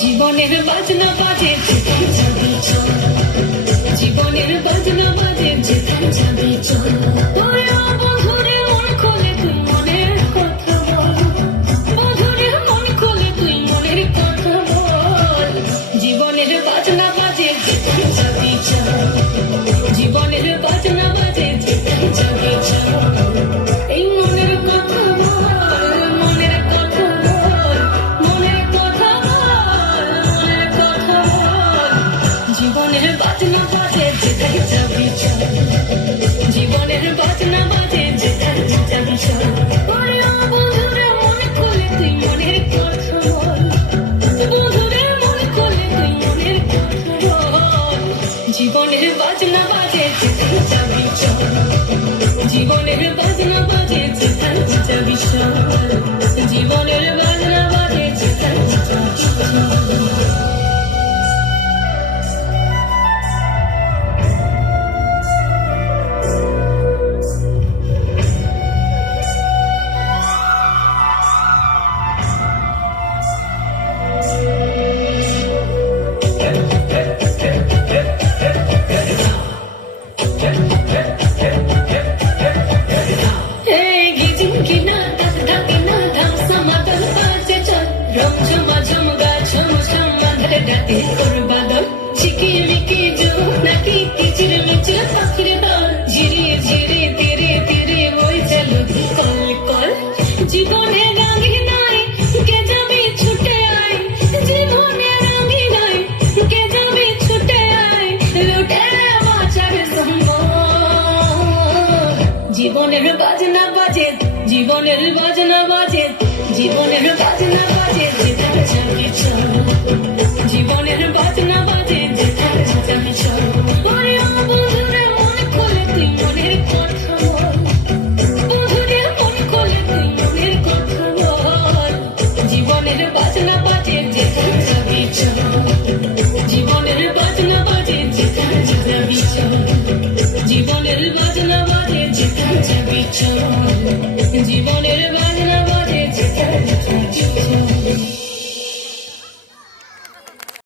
জীবনের বাজনা বাজে যেখানে যাবি চল, জীবনের বাজনা বাজে যেখানে যাবি চল। বন্ধুরে মন খোলে তুই মনের কথা বল, বন্ধুরে মন খোলে তুই মনের কথা বল। জীবনের বাজনা বাজে যেখানে যাবি চল, জীবনের বাজনা বাজে যেখানে যাবি চল। এই মনের কথা বল, মনের কথা বল, মনের কথা বল, মনের কথা বল। জীবনের বাজনা বাজে যেখানে যাবি চল, জীবনের বাজনা বাজে যেখানে যাবি চল। বন্ধুরে মন খোলে তুই মনের কথা বল, বন্ধুরে মন খোলে তুই মনের কথা বল। জীবনের বাজনা বাজে যেখানে যাবি চল, জীবনের বাজনা বাজে যেখানে যাবি চল, জীবনের বাজনা বাজে যেখানে যাবি চল। জীবনে রাঙি নাই কে যাবি ছুটে আয়, জীবনে রাঙি নাই কে যাবি ছুটে আয়, লুটে বাঁচার সম্ভব। জীবনের বাজনা বাজে, জীবনের বাজনা বাজে, জীবনের বাজনা বাজে যেখানে যাবি চল, জীবনের বাজনা বাজে যেখানে যাবি চল। বন্ধুরে মন খোলে তুই মনের কথা বল, বন্ধুরে মন খোলে তুই মনের কথা বল। জীবনের বাজনা বাজে যেখানে যাবি চল, জীবনের বাজনা বাজে যেখানে যাবি চল, জীবনের বাজনা বাজে যেখানে যাবি চল, জীবনের